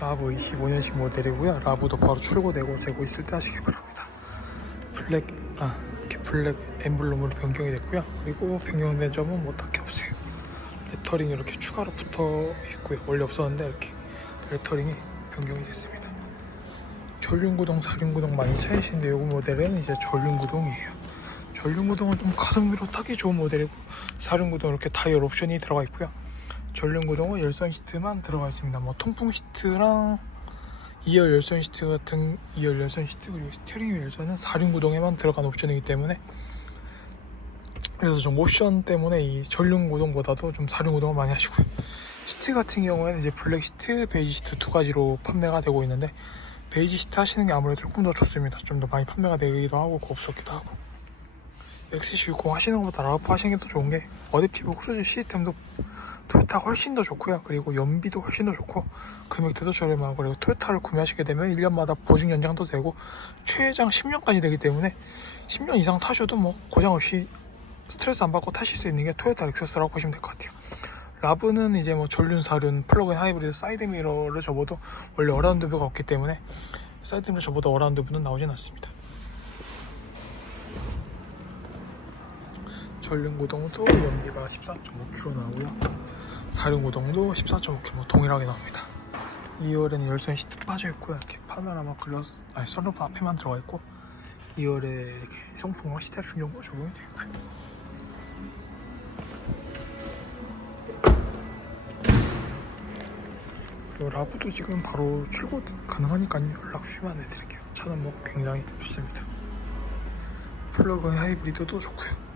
라브 25년식 모델이고요. 라브도 바로 출고되고 재고 있을 때 하시기 바랍니다. 블랙 아 이렇게 블랙 엠블럼으로 변경이 됐고요. 그리고 변경된 점은 뭐 딱히 없어요. 레터링이 이렇게 추가로 붙어 있고요. 원래 없었는데 이렇게 레터링이 변경이 됐습니다. 전륜구동, 사륜구동 많이 차이신데 이 모델은 이제 전륜구동이에요. 전륜구동은 좀 가성비로 타기 좋은 모델이고 사륜구동 이렇게 타이어 옵션이 들어가 있고요. 전륜구동은 열선 시트만 들어가 있습니다. 뭐 통풍 시트랑 2열 열선 시트 같은 2열 열선 시트 그리고 스티어링 휠 열선은 사륜구동에만 들어간 옵션이기 때문에 그래서 좀 옵션 때문에 이 전륜 구동보다도 좀 사륜구동을 많이 하시고요. 시트 같은 경우에는 이제 블랙 시트, 베이지 시트 두 가지로 판매가 되고 있는데 베이지 시트 하시는 게 아무래도 조금 더 좋습니다. 좀 더 많이 판매가 되기도 하고 고급스럽기도 하고 XC60 하시는 것보다 라우프 하시는 게 더 좋은 게 어댑티브 크루즈 시스템도 토요타가 훨씬 더 좋고요. 그리고 연비도 훨씬 더 좋고 금액 대도 저렴하고 그리고 토요타를 구매하시게 되면 1년마다 보증 연장도 되고 최장 10년까지 되기 때문에 10년 이상 타셔도 뭐 고장 없이 스트레스 안 받고 타실 수 있는 게 토요타 렉서스라고 보시면 될 것 같아요. 라브는 이제 뭐 전륜, 사륜, 플러그인 하이브리드 사이드 미러를 접어도 원래 어라운드 뷰가 없기 때문에 사이드 미러 접어도 어라운드 뷰는 나오진 않습니다. 전륜 구동도 연비가 14.5km 나오고요. 사륜 구동도 14.5km 동일하게 나옵니다. 2열에는 열선 시트 빠져 있고요. 이렇게 파노라마 글라스, 아니 선루프 앞에만 들어가 있고 2열에 이렇게 송풍과 시트 충전도 적용이 되어 있고요. 그리고 라브도 지금 바로 출고 가능하니까요. 연락 주시면 해드릴게요. 차는 뭐 굉장히 좋습니다. 플러그인 하이브리드도 좋고요.